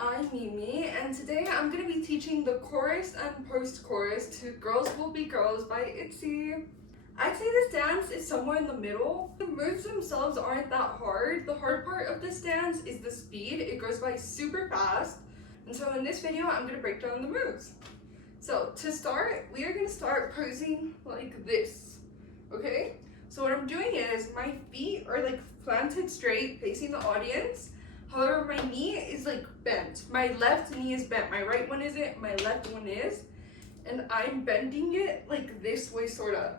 I'm Mimi, and today I'm going to be teaching the chorus and post-chorus to Girls Will Be Girls by ITZY. I'd say this dance is somewhere in the middle. The moves themselves aren't that hard. The hard part of this dance is the speed. It goes by super fast. And so in this video, I'm going to break down the moves. So to start, we are going to start posing like this, okay? So what I'm doing is my feet are like planted straight facing the audience. However, my knee is like bent. My left knee is bent. My right one isn't, my left one is. And I'm bending it like this way, sort of.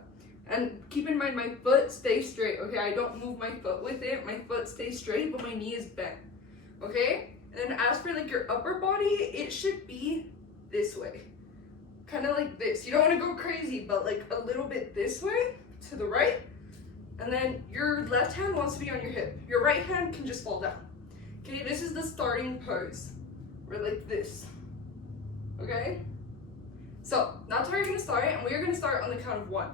And keep in mind, my foot stays straight, okay? I don't move my foot with it. My foot stays straight, but my knee is bent, okay? And then as for like your upper body, it should be this way. Kind of like this. You don't want to go crazy, but like a little bit this way to the right. And then your left hand wants to be on your hip. Your right hand can just fall down. Okay, this is the starting pose. We're like this, okay? So that's how you're gonna start, and we're gonna start on the count of 1.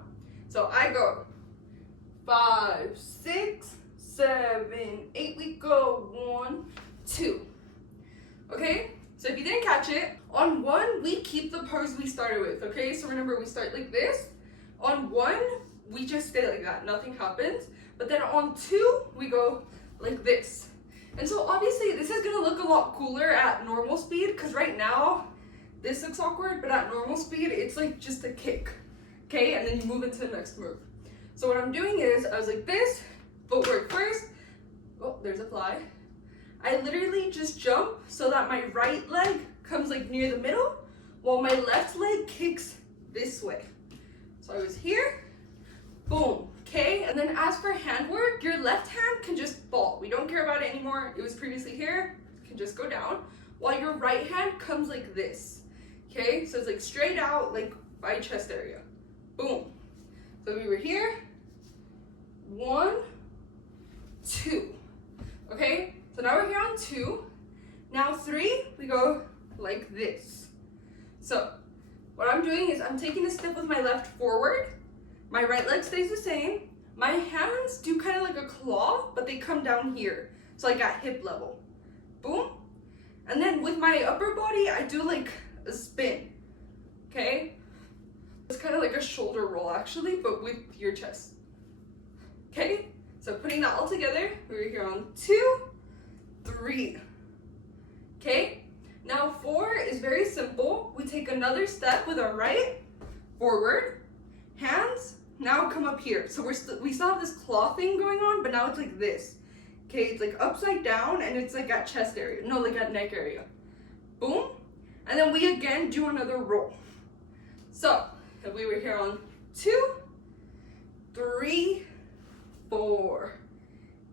So I go 5, 6, 7, 8, we go 1, 2. Okay, so if you didn't catch it, on 1, we keep the pose we started with, okay? So remember, we start like this. On 1, we just stay like that, nothing happens. But then on 2, we go like this. And so obviously this is gonna look a lot cooler at normal speed, because right now this looks awkward, but at normal speed it's like just a kick, okay? And then you move into the next move. So what I'm doing is I was like this, footwork first. Oh, there's a fly. I literally just jump so that my right leg comes like near the middle while my left leg kicks this way. So I was here, boom. Okay, and then as for handwork, your left hand can just fall. We don't care about it anymore. It was previously here, it can just go down, while your right hand comes like this. Okay, so it's like straight out, like by chest area. Boom. So we were here, 1, 2. Okay, so now we're here on 2. Now 3, we go like this. So what I'm doing is I'm taking a step with my left forward. My right leg stays the same. My hands do kind of like a claw, but they come down here. So like at hip level. Boom. And then with my upper body, I do like a spin. Okay? It's kind of like a shoulder roll actually, but with your chest. Okay? So putting that all together, we're here on 2, 3. Okay? Now 4 is very simple. We take another step with our right, forward, hands, now come up here. So we still have this claw thing going on, but now it's like this. Okay, it's like upside down and it's like at chest area. No, like at neck area. Boom. And then we again do another roll. So if we were here on 2, 3, 4.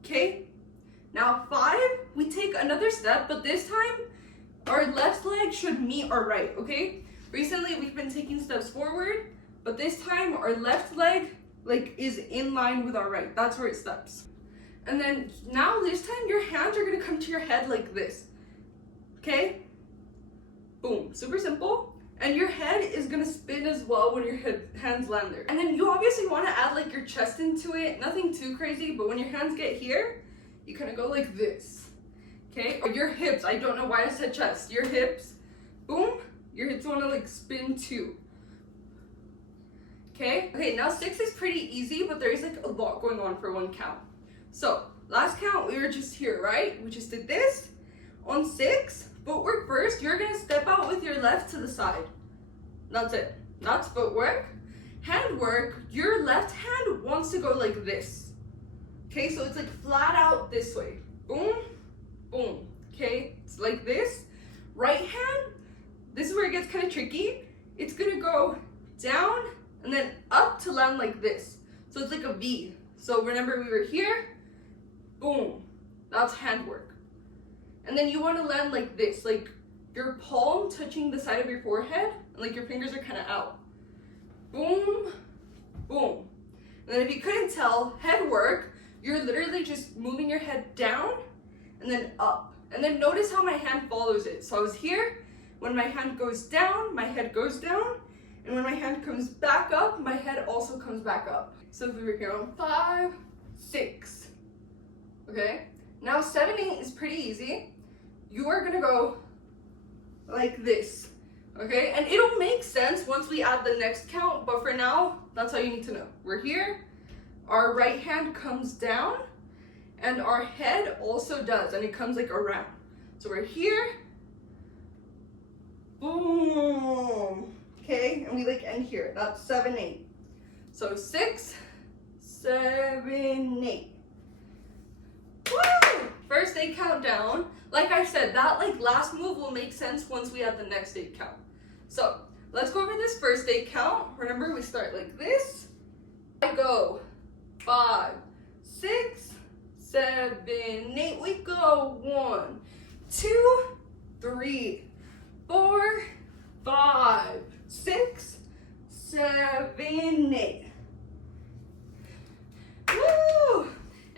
Okay. Now 5, we take another step, but this time our left leg should meet our right, okay? Recently we've been taking steps forward, but this time our left leg like is in line with our right. That's where it steps. And then now this time your hands are gonna come to your head like this. Okay? Boom, super simple. And your head is gonna spin as well when your hands land there. And then you obviously wanna add like your chest into it. Nothing too crazy, but when your hands get here, you kind of go like this. Okay? Or your hips, I don't know why I said chest. Your hips, boom, your hips wanna like spin too. Okay, now 6 is pretty easy, but there's like a lot going on for 1 count. So last count, we were just here, right? We just did this. On 6, footwork first, you're gonna step out with your left to the side. That's it, that's footwork. Handwork, your left hand wants to go like this. Okay, so it's like flat out this way. Boom, boom, okay? It's like this. Right hand, this is where it gets kind of tricky. It's gonna go down, and then up to land like this. So it's like a V. So remember we were here, boom, that's handwork. And then you want to land like this, like your palm touching the side of your forehead, and like your fingers are kind of out. Boom, boom. And then if you couldn't tell, head work, you're literally just moving your head down and then up. And then notice how my hand follows it. So I was here, when my hand goes down, my head goes down. And when my hand comes back up, my head also comes back up. So if we were here on 5, 6, okay? Now 7, 8 is pretty easy. You are gonna go like this. Okay, and it'll make sense once we add the next count, but for now, that's all you need to know. We're here, our right hand comes down, and our head also does, and it comes like around. So we're here, boom, okay, and we like end here. That's 7, 8. So 6, 7, 8. Woo! First 8 count down. Like I said, that like last move will make sense once we add the next 8 count. So let's go over this first 8 count. Remember, we start like this. I go 5, 6, 7, 8. We go 1, 2, 3, 4, 5, 6, 7, 8. Woo!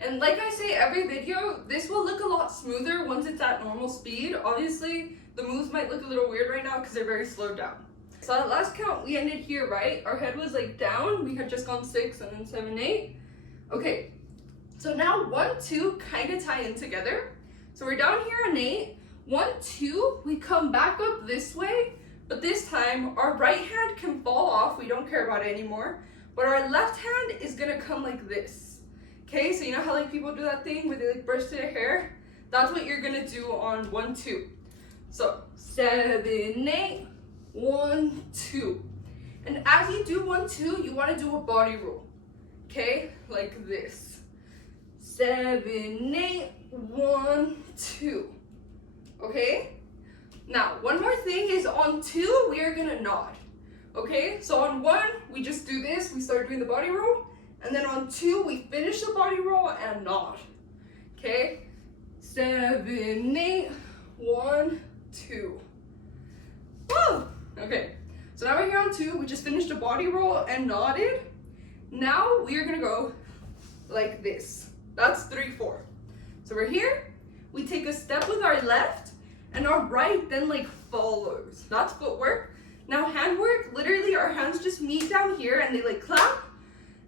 And like I say every video, this will look a lot smoother once it's at normal speed. Obviously, the moves might look a little weird right now because they're very slowed down. So at last count, we ended here, right? Our head was like down. We had just gone 6 and then 7, 8. Okay, so now 1, 2 kind of tie in together. So we're down here on 8. 1, 2, we come back up this way, but this time our right hand can fall off. We don't care about it anymore. But our left hand is gonna come like this. Okay, so you know how like people do that thing where they like brush their hair? That's what you're gonna do on 1, 2. So 7, 8, 1, 2. And as you do 1, 2, you wanna do a body roll. Okay, like this. 7, 8, 1, 2. Okay? Now, one more thing is on 2, we are gonna nod. Okay, so on 1, we just do this, we start doing the body roll. And then on 2, we finish the body roll and nod. Okay? 7, 8, 1, 2. Woo! Okay, so now we're here on 2. We just finished a body roll and nodded. Now we are gonna go like this. That's 3, 4. So we're here. We take a step with our left, and our right then like follows. That's footwork. Now handwork, literally our hands just meet down here and they like clap.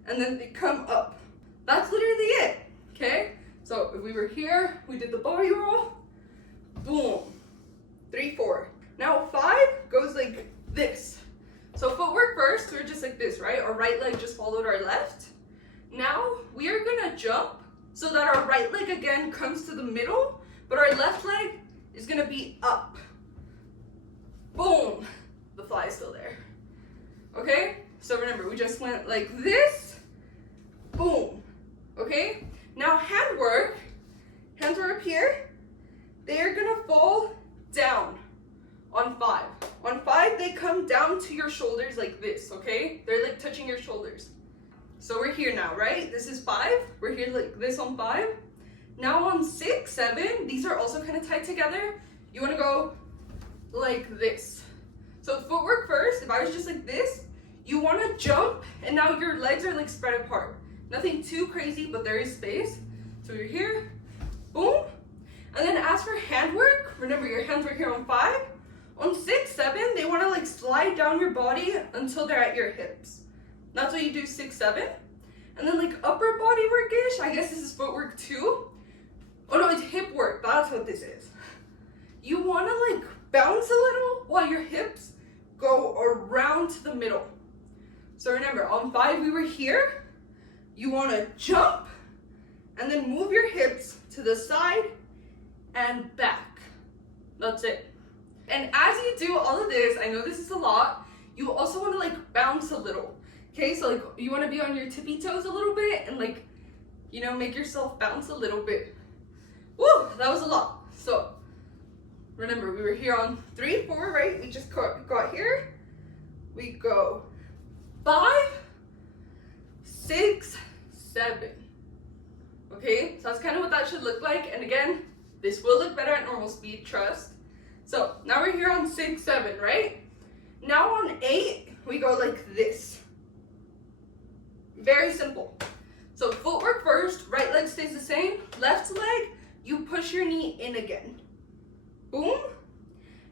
And then they come up. That's literally it, okay? So if we were here, we did the body roll, boom, 3, 4. Now 5 goes like this. So footwork first, we're just like this, right? Our right leg just followed our left. Now we are gonna jump so that our right leg again comes to the middle, but our left leg is gonna be up. Boom, the fly is still there, okay? So remember, we just went like this, boom, okay? Now handwork, hands are up here. They are gonna fall down on 5. On 5, they come down to your shoulders like this, okay? They're like touching your shoulders. So we're here now, right? This is 5, we're here like this on 5. Now on 6, 7, these are also kind of tied together. You wanna go like this. So footwork first, if I was just like this, you want to jump, and now your legs are like spread apart. Nothing too crazy, but there is space. So you're here, boom. And then as for handwork, remember your hands were here on 5. On 6, 7, they want to like slide down your body until they're at your hips. That's what you do 6, 7. And then like upper body work-ish, I guess this is footwork too. Oh no, it's hip work, that's what this is. You want to like bounce a little while your hips go around to the middle. So remember, on 5 we were here. You want to jump and then move your hips to the side and back. That's it. And as you do all of this, I know this is a lot, you also want to like bounce a little. Okay, so like you want to be on your tippy toes a little bit and like, you know, make yourself bounce a little bit. Woo, that was a lot. So remember, we were here on 3, 4, right? We just got here. We go 5, 6, 7. Okay, so that's kind of what that should look like. And again, this will look better at normal speed, trust. So now we're here on 6, 7, right? Now on 8, we go like this. Very simple. So footwork first, right leg stays the same. Left leg, you push your knee in again. Boom.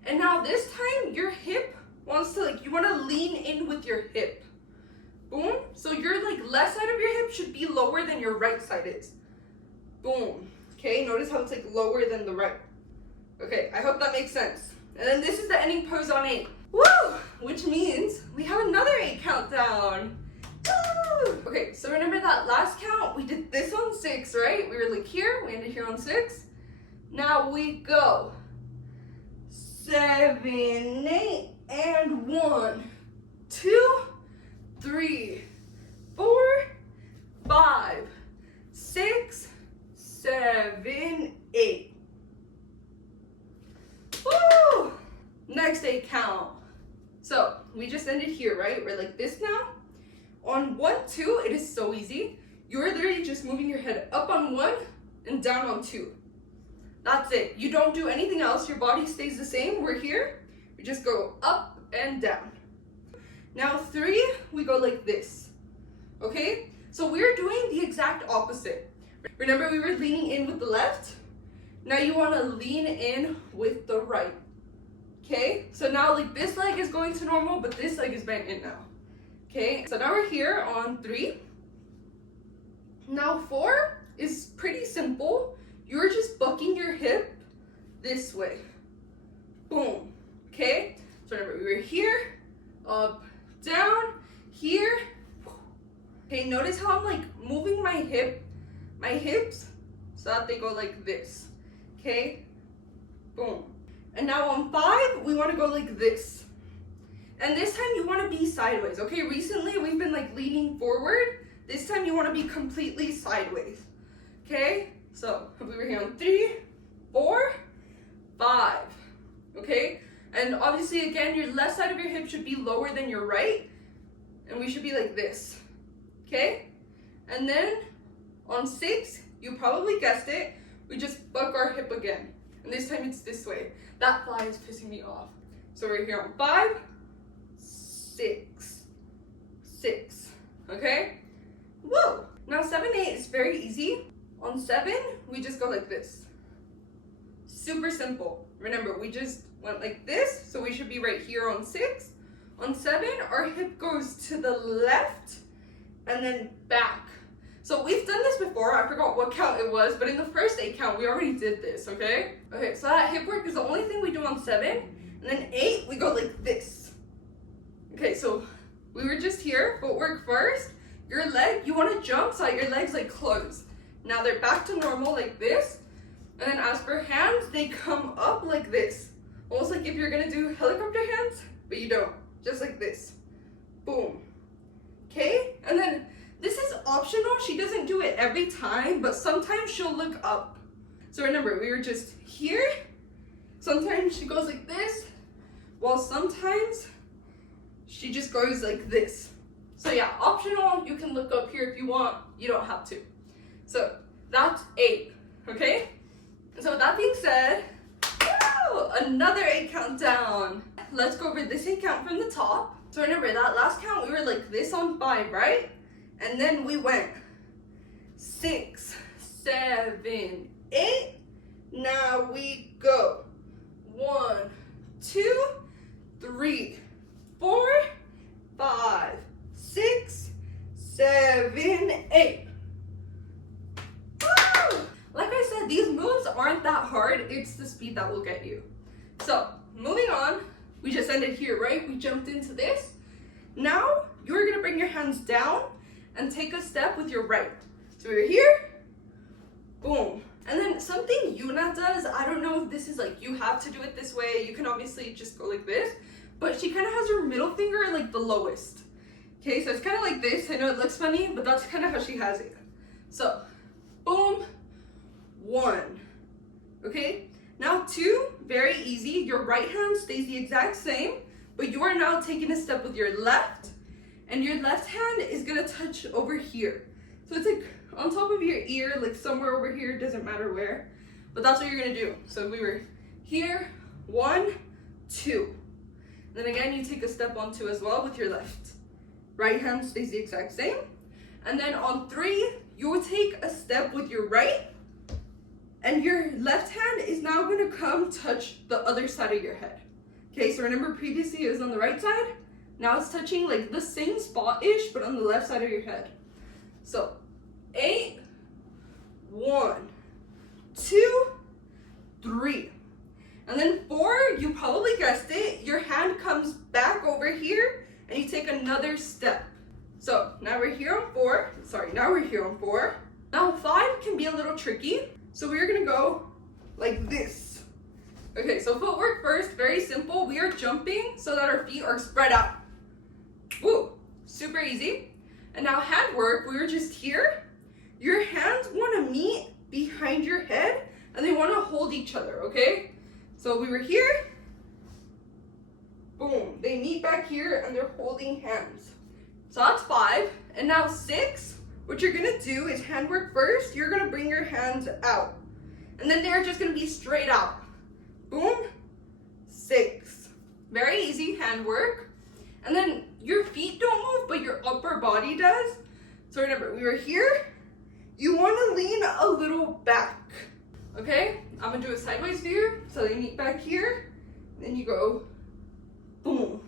And now this time your hip wants to like, you want to lean in with your hip. Boom. So your like left side of your hip should be lower than your right side is. Boom. Okay, notice how it's like lower than the right. Okay, I hope that makes sense. And then this is the ending pose on 8. Woo! Which means we have another 8 countdown. Woo! Okay, so remember that last count? We did this on 6, right? We were like here, we ended here on 6. Now we go 7, 8, and 1, 2, 3, 4, 5, 6, 7, 8. Woo! Next 8 count. So we just ended here, right? We're like this now. On 1, 2, it is so easy. You're literally just moving your head up on 1 and down on 2. That's it. You don't do anything else. Your body stays the same. We're here. We just go up and down. Now 3, we go like this. Okay? So we're doing the exact opposite. Remember we were leaning in with the left? Now you want to lean in with the right. Okay? So now like this leg is going to normal, but this leg is bent in now. Okay? So now we're here on 3. Now 4 is pretty simple. You're just bucking your hip this way. Boom. Okay? So remember, we were here, up, down, here. Okay, notice how I'm like moving my hips, so that they go like this. Okay? Boom. And now on 5, we want to go like this. And this time you want to be sideways. Okay, recently we've been like leaning forward. This time you want to be completely sideways. Okay? So we were here on 3, 4, 5. Okay? And obviously again, your left side of your hip should be lower than your right. And we should be like this. Okay? And then on 6, you probably guessed it, we just buck our hip again. And this time it's this way. That fly is pissing me off. So we're here on 5, 6, 6. Okay? Whoa! Now 7, 8 is very easy. On 7, we just go like this. Super simple. Remember, we just went like this, so we should be right here on 6. On 7, our hip goes to the left and then back. So we've done this before. I forgot what count it was, but in the first 8 count, we already did this, okay? Okay, so that hip work is the only thing we do on 7. And then 8, we go like this. Okay, so we were just here. Footwork first. Your leg, you want to jump so that your legs like close. Now they're back to normal like this. And then as for hands, they come up like this. Almost like if you're gonna do helicopter hands, but you don't. Just like this. Boom. Okay? And then this is optional. She doesn't do it every time, but sometimes she'll look up. So remember, we were just here. Sometimes she goes like this, while sometimes she just goes like this. So yeah, optional. You can look up here if you want. You don't have to. So that's 8, okay? So with that being said, woo, another 8 countdown. Let's go over this 8 count from the top. So remember that last count, we were like this on 5, right? And then we went 6, 7, 8. Now we go 1, 2, 3, 4, 5, 6, 7, 8. Woo! Like I said, these moves aren't that hard. It's the speed that will get you. So moving on, we just ended here, right? We jumped into this. Now you're gonna bring your hands down and take a step with your right. So we're here, boom. And then something Yuna does, I don't know if this is like, you have to do it this way. You can obviously just go like this, but she kind of has her middle finger like the lowest. Okay, so it's kind of like this. I know it looks funny, but that's kind of how she has it. So, boom, 1. Okay, now 2, very easy. Your right hand stays the exact same, but you are now taking a step with your left, and your left hand is gonna touch over here. So it's like on top of your ear, like somewhere over here, doesn't matter where, but that's what you're gonna do. So we were here, 1, 2. Then again, you take a step on 2 as well with your left. Right hand stays the exact same. And then on 3, you will take a step with your right, and your left hand is now gonna come touch the other side of your head. Okay, so remember previously it was on the right side? Now it's touching like the same spot-ish, but on the left side of your head. So 8, 1, 2, 3. And then 4, you probably guessed it, your hand comes back over here and you take another step. So now we're here on 4. Now we're here on 4. Now 5 can be a little tricky. So we're gonna go like this. Okay, so footwork first, very simple. We are jumping so that our feet are spread out. Woo, super easy. And now hand work, we were just here. Your hands wanna meet behind your head and they wanna hold each other, okay? So we were here, boom, they meet back here and they're holding hands. So that's 5. And now 6, what you're gonna do is handwork first. You're gonna bring your hands out. And then they're just gonna be straight out. Boom, 6. Very easy handwork. And then your feet don't move, but your upper body does. So remember, we were here. You wanna lean a little back. Okay, I'm gonna do a sideways view. So they meet back here. Then you go, boom.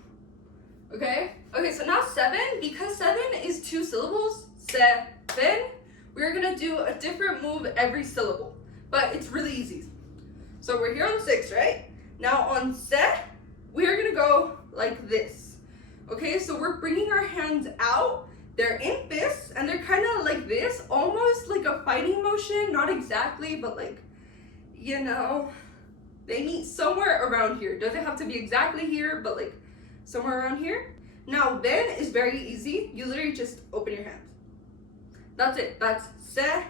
Okay, so now 7, because 7 is 2 syllables, 7, we're gonna do a different move every syllable, but it's really easy. So we're here on 6, right? Now on 7, we're gonna go like this. Okay, so we're bringing our hands out. They're in fists, and they're kind of like this, almost like a fighting motion, not exactly, but like, you know, they meet somewhere around here. Doesn't have to be exactly here, but like somewhere around here. Now then is very easy. You literally just open your hands. That's it. That's 7.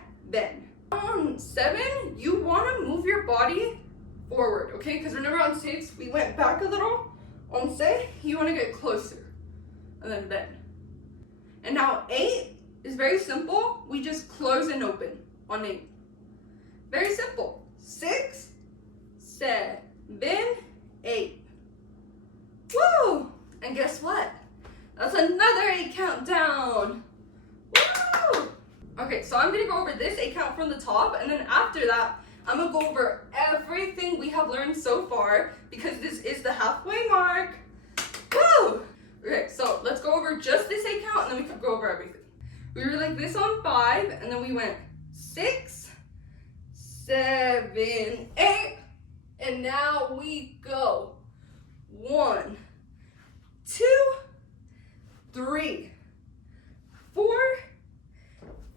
On 7, you want to move your body forward, okay? Because remember on 6, we went back a little. On 7, you want to get closer. And then bend. And now 8 is very simple. We just close and open on 8. Very simple. 6, 7, 8. Woo! And guess what? That's another 8 countdown. Woo! Okay, so I'm gonna go over this 8 count from the top, and then after that, I'm gonna go over everything we have learned so far, because this is the halfway mark. Woo! Okay, so let's go over just this 8 count, and then we could go over everything. We were like this on 5, and then we went 6, 7, 8, and now we go 1, 2, 3, 4,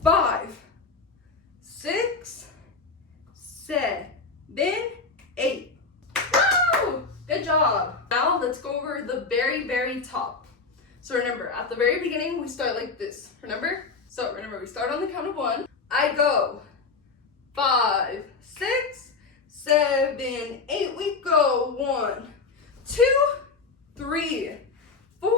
5, 6, 7, 8. Woo! Good job. Now let's go over the very, very top. So remember, at the very beginning, we start like this. Remember? So remember, we start on the count of 1. I go 5, 6, 7, 8. We go 1, 2, 3, 4,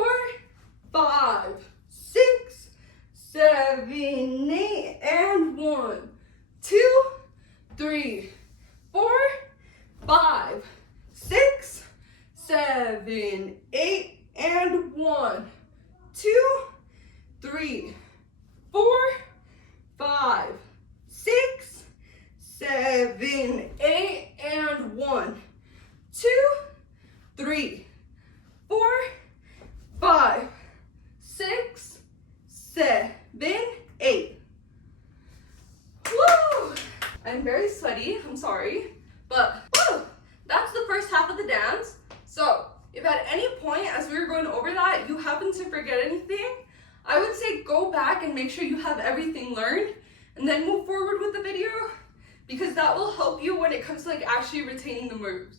5, 6, 7, 8, and 1, 2, 3, 4, 5, 6, 7, 8, and 1, 2, 3, 4, 5, 6, 7, 8, and 1, 2, 3, 4, 5, 6, 7, 8. Woo! I'm very sweaty, I'm sorry, but woo! That's the first half of the dance. So if at any point as we were going over that you happen to forget anything, I would say go back and make sure you have everything learned and then move forward with the video, because that will help you when it comes to like actually retaining the moves.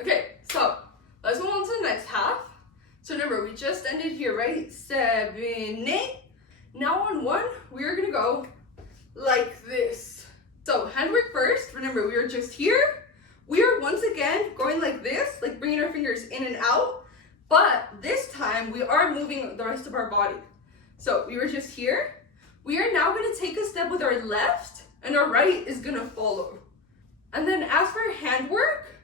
Okay, so let's move on to the next half. So remember, we just ended here, right? 7, 8. Now on 1, we're gonna go like this. So handwork first. Remember, we were just here. We are once again going like this, like bringing our fingers in and out. But this time we are moving the rest of our body. So we were just here. We are now gonna take a step with our left and our right is gonna follow. And then as for handwork,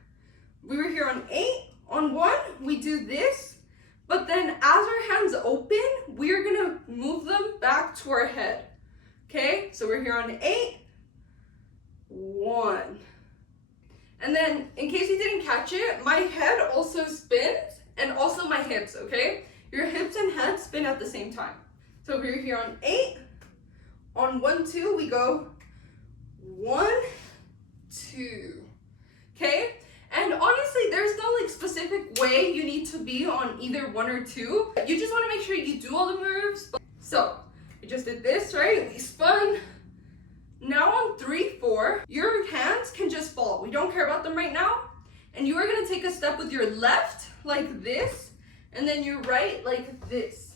we were here on 8. On 1, we do this. But then as our hands open, we're gonna move them back to our head. Okay, so we're here on 8, 1. And then in case you didn't catch it, my head also spins and also my hips, okay? Your hips and head spin at the same time. So we're here on 8. On 1, 2, we go 1, 2. Okay? And honestly, there's no like specific way you need to be on either one or two. You just want to make sure you do all the moves. So we just did this, right? We spun. Now on 3, 4, your hands can just fall. We don't care about them right now. And you are going to take a step with your left like this, and then your right like this.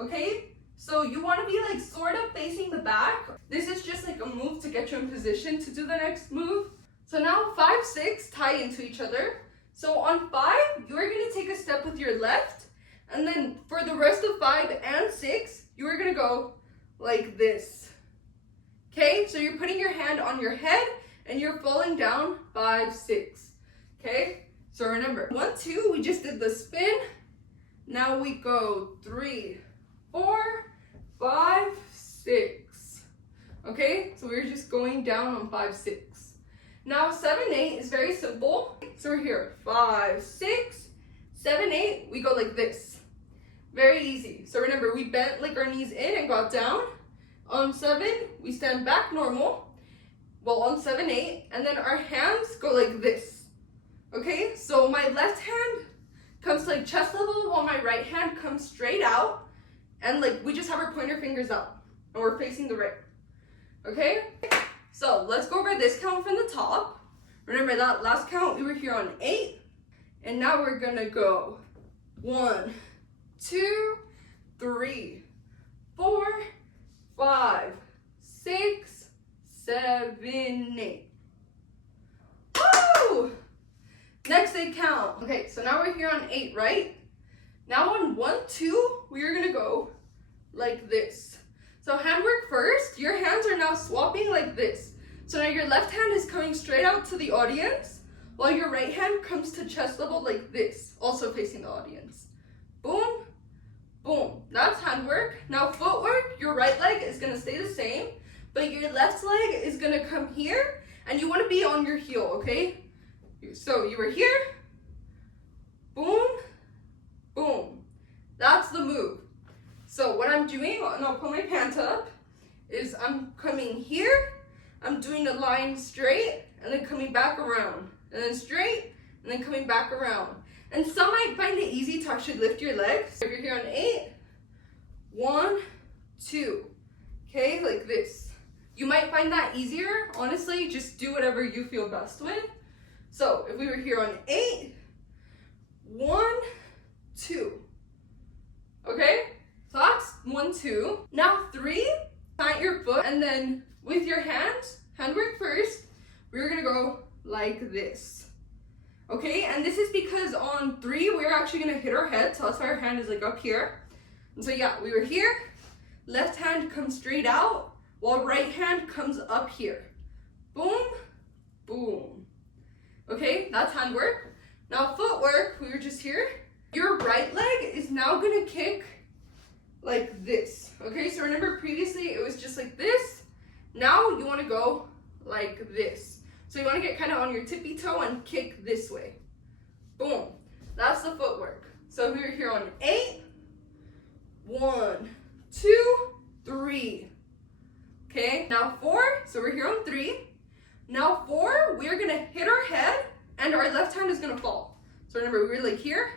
Okay? So you want to be like sort of facing the back. This is just like a move to get you in position to do the next move. So now 5, 6 tie into each other. So on 5, you're going to take a step with your left. And then for the rest of 5 and 6, you are going to go like this. Okay, so you're putting your hand on your head and you're falling down 5, 6. Okay, so remember 1, 2, we just did the spin. Now we go 3, 4, 5, 6. Okay, so we're just going down on 5, 6. Now 7, 8 is very simple. So we're here 5, 6, 7, 8. We go like this. Very easy. So remember, we bent like our knees in and got down. On 7, we stand back normal. Well, on 7, 8, and then our hands go like this. Okay, so my left hand comes to like chest level while my right hand comes straight out. And like we just have our pointer fingers out and we're facing the right. Okay, so let's go over this count from the top. Remember that last count, we were here on 8. And now we're gonna go 1, 2, 3, 4, 5, 6, 7, 8. Woo! Next 8 count. Okay, so now we're here on 8, right? Now on 1, 2, we are gonna go like this. So handwork first, your hands are now swapping like this. So now your left hand is coming straight out to the audience, while your right hand comes to chest level like this, also facing the audience. Boom, boom. That's handwork. Now footwork, your right leg is gonna stay the same, but your left leg is gonna come here, and you wanna be on your heel, okay? So you were here, boom, boom. That's the move. So what I'm doing, and I'll pull my pants up, is I'm coming here, I'm doing a line straight, and then coming back around, and then straight, and then coming back around. And some might find it easy to actually lift your legs. If you're here on 8, 1, 2, okay, like this. You might find that easier. Honestly, just do whatever you feel best with. So if we were here on 8, 1, 2, okay? So that's 1, 2. Now 3, plant your foot, and then with your hands, handwork first, we're gonna go like this. Okay, and this is because on 3, we're actually gonna hit our head, so that's why our hand is like up here. And so yeah, we were here, left hand comes straight out, while right hand comes up here. Boom, boom. Okay, that's handwork. Now footwork, we were just here. Your right leg is now gonna kick like this. Okay, so remember previously it was just like this. Now you wanna go like this. So you wanna get kind of on your tippy toe and kick this way. Boom, that's the footwork. So we're here on 8, 1, 2, 3. Okay, now 4, so we're here on 3. Now 4, we're gonna hit our head and our left hand is gonna fall. So remember, we're like here,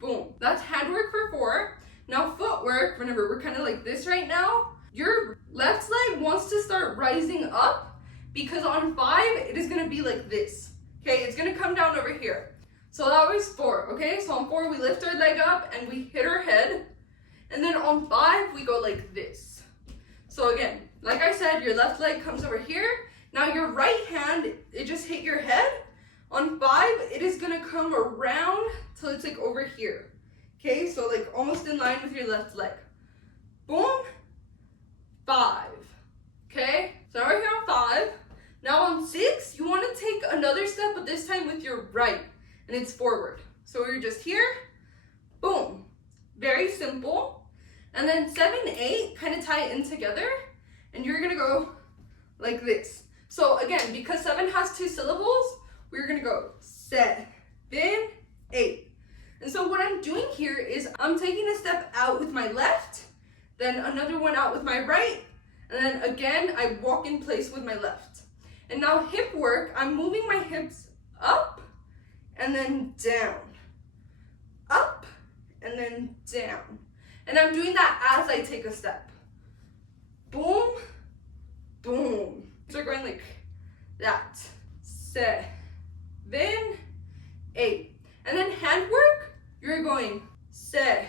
boom. That's handwork for 4. Now footwork, remember, we're kind of like this right now. Your left leg wants to start rising up because on 5, it is gonna be like this. Okay, it's gonna come down over here. So that was 4, okay? So on 4, we lift our leg up and we hit our head. And then on 5, we go like this. So again, like I said, your left leg comes over here. Now your right hand, it just hit your head. On 5, it is gonna come around till it's like over here. Okay, so like almost in line with your left leg. Boom, 5. Okay, so now we're here on 5. Now on 6, you wanna take another step, but this time with your right, and it's forward. So we're just here, boom. Very simple. And then 7, 8 kind of tie in together, and you're gonna go like this. So again, because 7 has 2 syllables, we're gonna go 7, 8. And so what I'm doing here is I'm taking a step out with my left, then another one out with my right, and then again, I walk in place with my left. And now hip work, I'm moving my hips up and then down. Up, and then down. And I'm doing that as I take a step. Boom, boom. So we're going like that. 7, 8. And then handwork, you're going 7,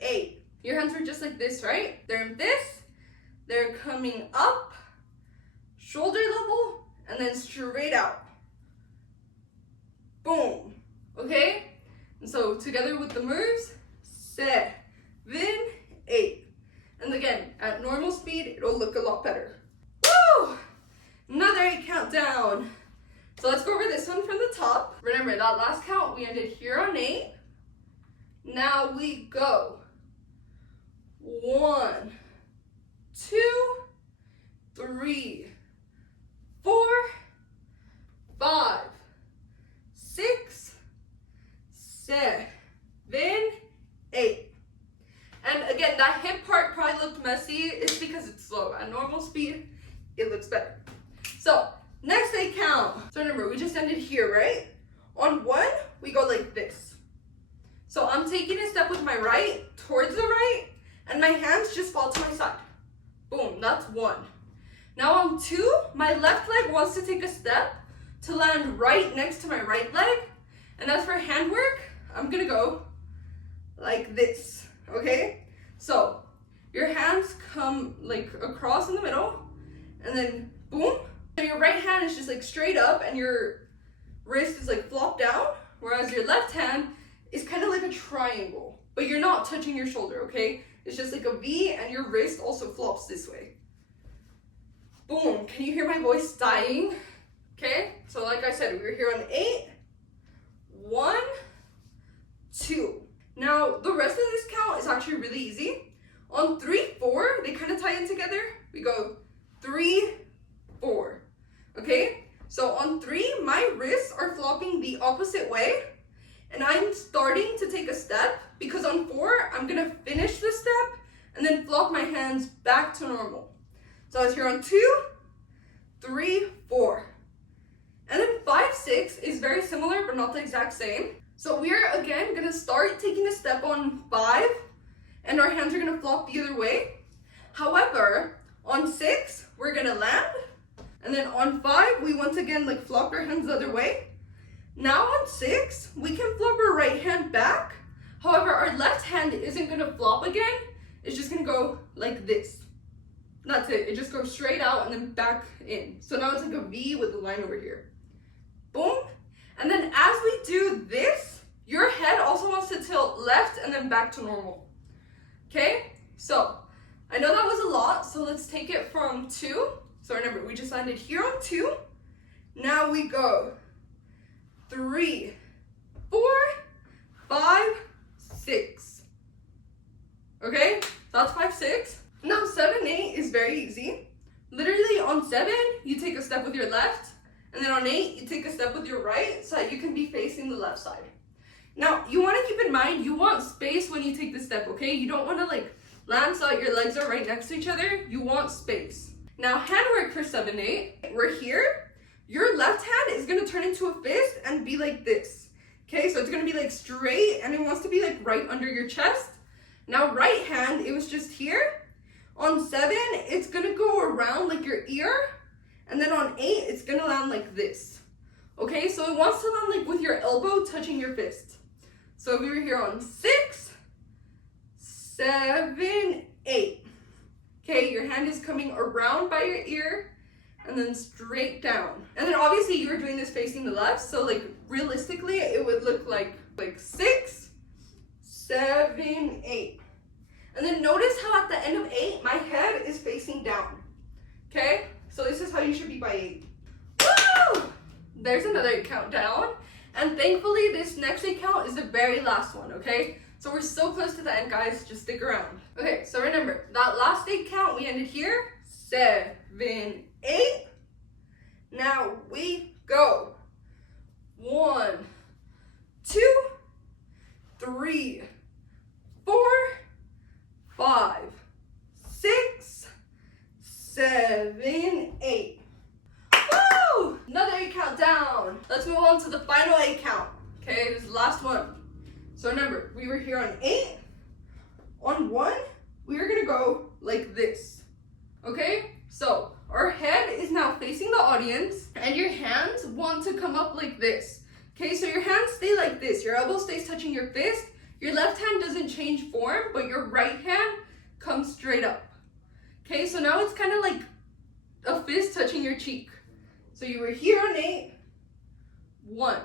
8. Your hands are just like this, right? They're in this, they're coming up, shoulder level, and then straight out. Boom, okay? And so together with the moves, 7, 8. And again, at normal speed, it'll look a lot better. Woo! Another 8 count down. So let's go over this one from the top. Remember, that last count, we ended here on 8. Now we go 1, 2, 3, 4, 5, 6, 7, 8. And again, that hip part probably looked messy. It's because it's slow. At normal speed, it looks better. So next 8 count. So remember, we just ended here, right? On 1, we go like this. So I'm taking a step with my right towards the right, and my hands just fall to my side. Boom, that's 1. Now on 2, my left leg wants to take a step to land right next to my right leg. And as for handwork, I'm gonna go like this, okay? So your hands come like across in the middle, and then boom. So your right hand is just like straight up, and your wrist is like flopped down, whereas your left hand is kind of like a triangle, but you're not touching your shoulder, okay? It's just like a V, and your wrist also flops this way. Boom, can you hear my voice dying? Okay, so like I said, we were here on 8, 1, 2. Now, the rest of this count is actually really easy. On 3, 4, they kind of tie in together. We go 3, 4, okay? So on 3, my wrists are flopping the opposite way, and I'm starting to take a step, because on 4, I'm gonna finish the step and then flop my hands back to normal. So I was here on 2, 3, 4. And then 5, 6 is very similar, but not the exact same. So we're again gonna start taking a step on 5, and our hands are gonna flop the other way. However, on 6, we're gonna land, and then on 5, we once again like flop our hands the other way. Now on 6, we can flop our right hand back. However, our left hand isn't gonna flop again. It's just gonna go like this. That's it. It just goes straight out and then back in. So now it's like a V with a line over here. Boom. And then as we do this, your head also wants to tilt left and then back to normal. Okay? So I know that was a lot, so let's take it from 2. So remember, we just landed here on 2. Now we go 3, 4, 5, 6. Okay? That's 5, 6. Now 7, 8 is very easy. Literally on 7, you take a step with your left, and then on 8, you take a step with your right so that you can be facing the left side. Now, you want to keep in mind, you want space when you take the step, okay? You don't want to like land so that your legs are right next to each other. You want space. Now, handwork for 7, 8, we're here. Your left hand is going to turn into a fist and be like this. Okay, so it's going to be like straight, and it wants to be like right under your chest. Now, right hand, it was just here. On 7, it's going to go around like your ear. And then on 8, it's going to land like this. Okay, so it wants to land like with your elbow touching your fist. So we were here on 6, 7, 8. Okay, your hand is coming around by your ear and then straight down. And then obviously you were doing this facing the left, so like realistically it would look like 6, 7, 8. And then notice how at the end of 8, my head is facing down. Okay, so this is how you should be by 8. Woo! There's another countdown. And thankfully this next 8 count is the very last one, okay? So we're so close to the end, guys, just stick around. Okay, so remember, that last 8 count, we ended here, 7, 8. Now we go 1, 2, 3, 4, 5, 6, 7, 8. Woo! Another 8 count down. Let's move on to the final 8 count. Okay, this is the last one. So remember, we were here on 8. On 1, we are gonna go like this. Okay, so our head is now facing the audience, and your hands want to come up like this. Okay, so your hands stay like this. Your elbow stays touching your fist. Your left hand doesn't change form, but your right hand comes straight up. Okay, so now it's kind of like a fist touching your cheek. So you were here on 8, 1.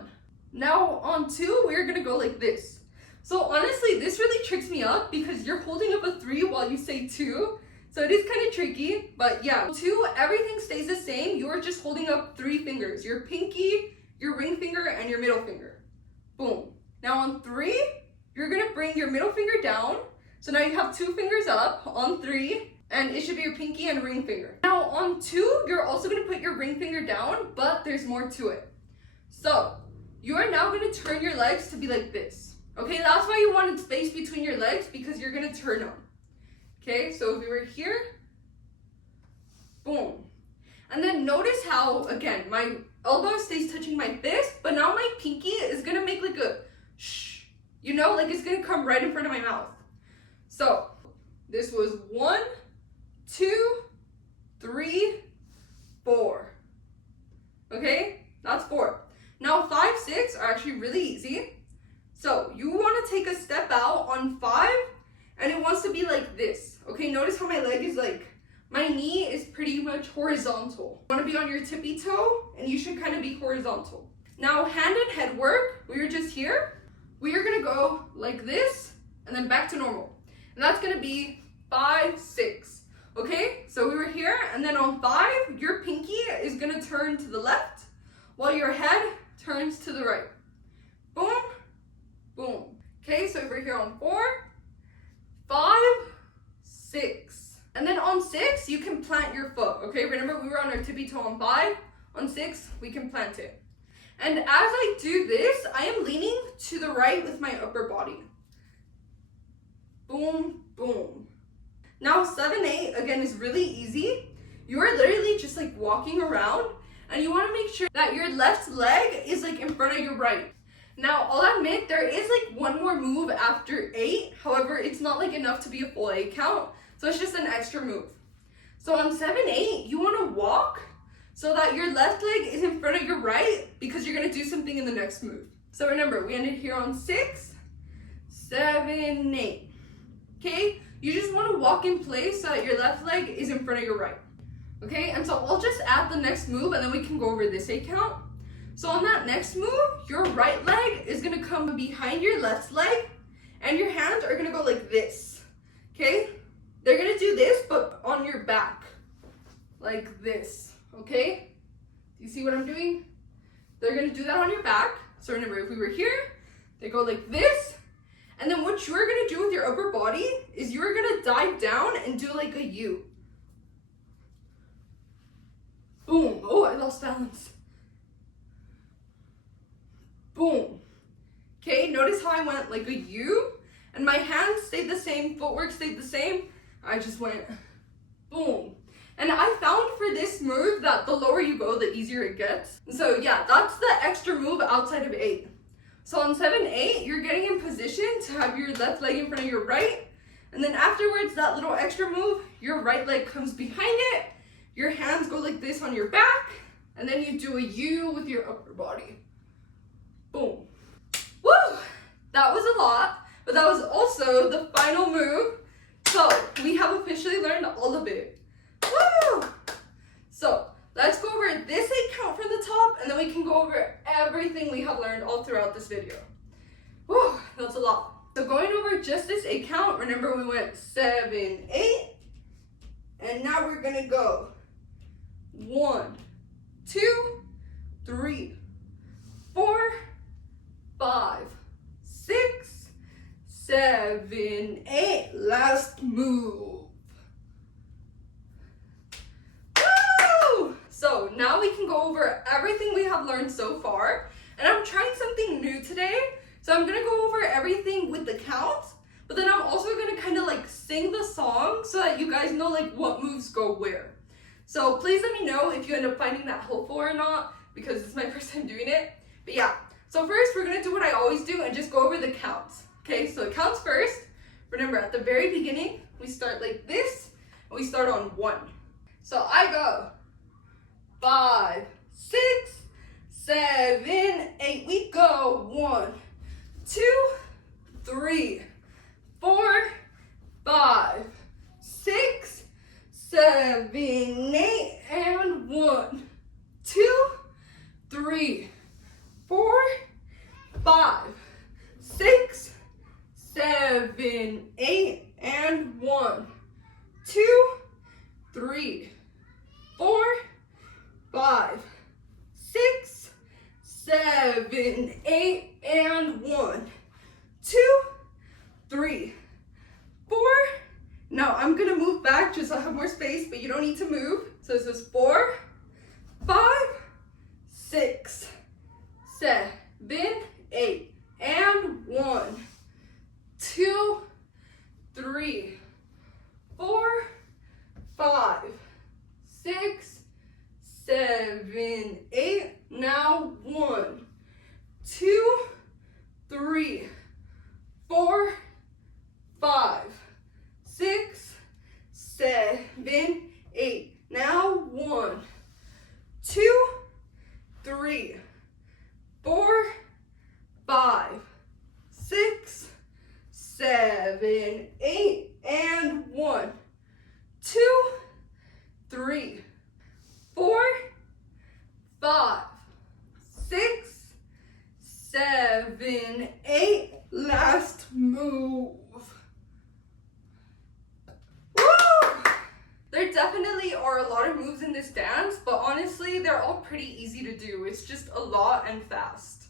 Now on 2, we're gonna go like this. So honestly, this really tricks me up because you're holding up a 3 while you say 2. So it is kind of tricky, but yeah. 2, everything stays the same. You're just holding up 3 fingers. Your pinky, your ring finger, and your middle finger. Boom. Now on 3, you're gonna bring your middle finger down. So now you have 2 fingers up on 3, and it should be your pinky and ring finger. Now on 2, you're also gonna put your ring finger down, but there's more to it. So you are now gonna turn your legs to be like this. Okay, that's why you wanted space between your legs, because you're gonna turn them. Okay, so if we were here, boom. And then notice how, again, my elbow stays touching my fist, but now my pinky is gonna make like a shh, you know, like it's gonna come right in front of my mouth. So this was 1, 2, 3, 4. Okay, that's 4. Now 5, 6 are actually really easy. So you want to take a step out on 5, and it wants to be like this. Okay, notice how my leg is like, my knee is pretty much horizontal. You want to be on your tippy toe, and you should kind of be horizontal. Now hand and head work, we are just here. We are gonna go like this, and then back to normal. And that's gonna be 5, 6. Okay, so we were here, and then on 5, your pinky is gonna turn to the left, while your head turns to the right. Boom, boom. Okay, so we're here on 4, 5, 6. And then on 6, you can plant your foot. Okay, remember we were on our tippy toe on 5. On 6, we can plant it. And as I do this, I am leaning to the right with my upper body. Boom, boom. Now 7, 8, again, is really easy. You are literally just like walking around, and you want to make sure that your left leg is like in front of your right. Now, I'll admit there is like one more move after 8. However, it's not like enough to be a full 8 count. So it's just an extra move. So on 7, 8, you want to walk so that your left leg is in front of your right, because you're going to do something in the next move. So remember, we ended here on 6, 7, 8. Okay? You just want to walk in place so that your left leg is in front of your right. Okay? And so I'll just add the next move, and then we can go over this 8 count. So on that next move, your right leg is gonna come behind your left leg, and your hands are gonna go like this, okay? They're gonna do this, but on your back, like this, okay? Do you see what I'm doing? They're gonna do that on your back. So remember, if we were here, they go like this, and then what you're gonna do with your upper body is you're gonna dive down and do like a U. Boom, oh, I lost balance. Boom. Okay, notice how I went like a U, and my hands stayed the same, footwork stayed the same. I just went boom. And I found for this move that the lower you go, the easier it gets. So yeah, that's the extra move outside of 8. So on 7, 8, you're getting in position to have your left leg in front of your right. And then afterwards, that little extra move, your right leg comes behind it. Your hands go like this on your back. And then you do a U with your upper body. Boom. Woo! That was a lot, but that was also the final move. So we have officially learned all of it. Woo! So let's go over this 8 count from the top, and then we can go over everything we have learned all throughout this video. Woo! That's a lot. So going over just this 8 count, remember we went 7, 8, and now we're gonna go 1, 2, 3, 4, 5, 6, 7, 8. Last move. Woo! So now we can go over everything we have learned so far. And I'm trying something new today. So I'm gonna go over everything with the counts, but then I'm also gonna kind of like sing the song so that you guys know like what moves go where. So please let me know if you end up finding that helpful or not, because it's my first time doing it. But yeah. So always do and just go over the counts. Okay, so it counts first. Remember, at the very beginning, we start like this, and we start on 1. So I go 5, 6, 7, 8. We go 1, 2, 3, 4, 5, 6, 7, 8, and 1, 2, 3, 4, 5, 6, 7, 8, and 1, 2, 3, 4, 5, 6, 7, 8, and 1, 2, 3, 4. Now I'm gonna move back just so I have more space, but you don't need to move. So this is 4, 5, 6, 7, 8, and 1, 2, 3, 4, 5, 6, 7, 8. Now 1, 2, 3, 4, 5, 6, 7, 8. Now 1, 2, 3, 4, 5, 6, 7, 8, and 1, 2, 3, 4, 5, 6, 7, 8. Last move. Woo! There definitely are a lot of moves in this dance, but honestly, they're all pretty easy to do. It's just a lot and fast.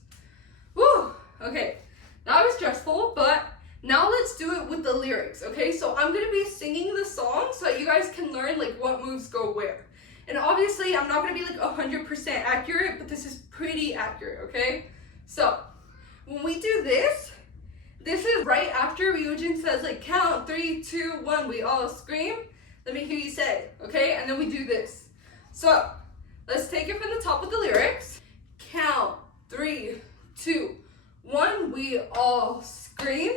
Woo! Okay, that was stressful, but now let's do it with the lyrics, okay? So I'm gonna be singing the song so that you guys can learn like what moves go where. And obviously, I'm not gonna be like 100% accurate, but this is pretty accurate, okay? So when we do this is right after Ryujin says like count 3, 2, 1, we all scream. Let me hear you say, okay? And then we do this. So let's take it from the top of the lyrics. Count 3, 2, 1, we all scream.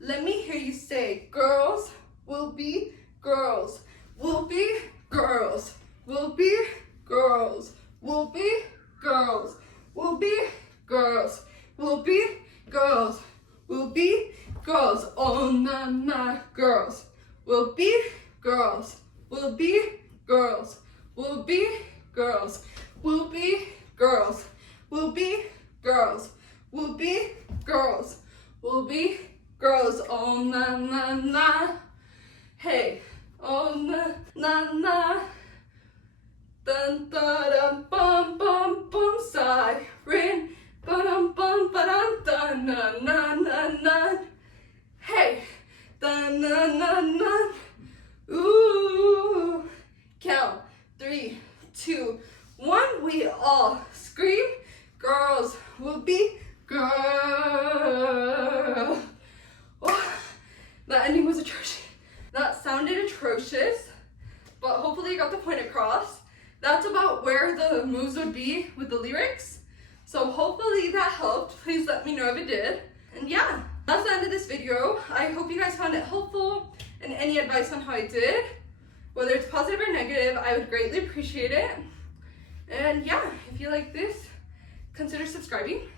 Let me hear you say, girls will be girls, will be girls, will be girls, will be girls, will be girls, will be girls, will be girls, oh na na, girls, will be girls, will be girls, will be girls, will be girls, will be girls, will be girls, will be girls, oh na na na, hey, oh na na na, dun da dum bum bum bum, siren, ba dum bum ba dum dun na na na na, hey, dun na na na, ooh, count 3, 2, 1, we all scream, girls will be girls. Oh, that ending was atrocious. That sounded atrocious, but hopefully I got the point across. That's about where the moves would be with the lyrics. So hopefully that helped. Please let me know if it did. And yeah, that's the end of this video. I hope you guys found it helpful, and any advice on how I did, whether it's positive or negative, I would greatly appreciate it. And yeah, if you like this, consider subscribing.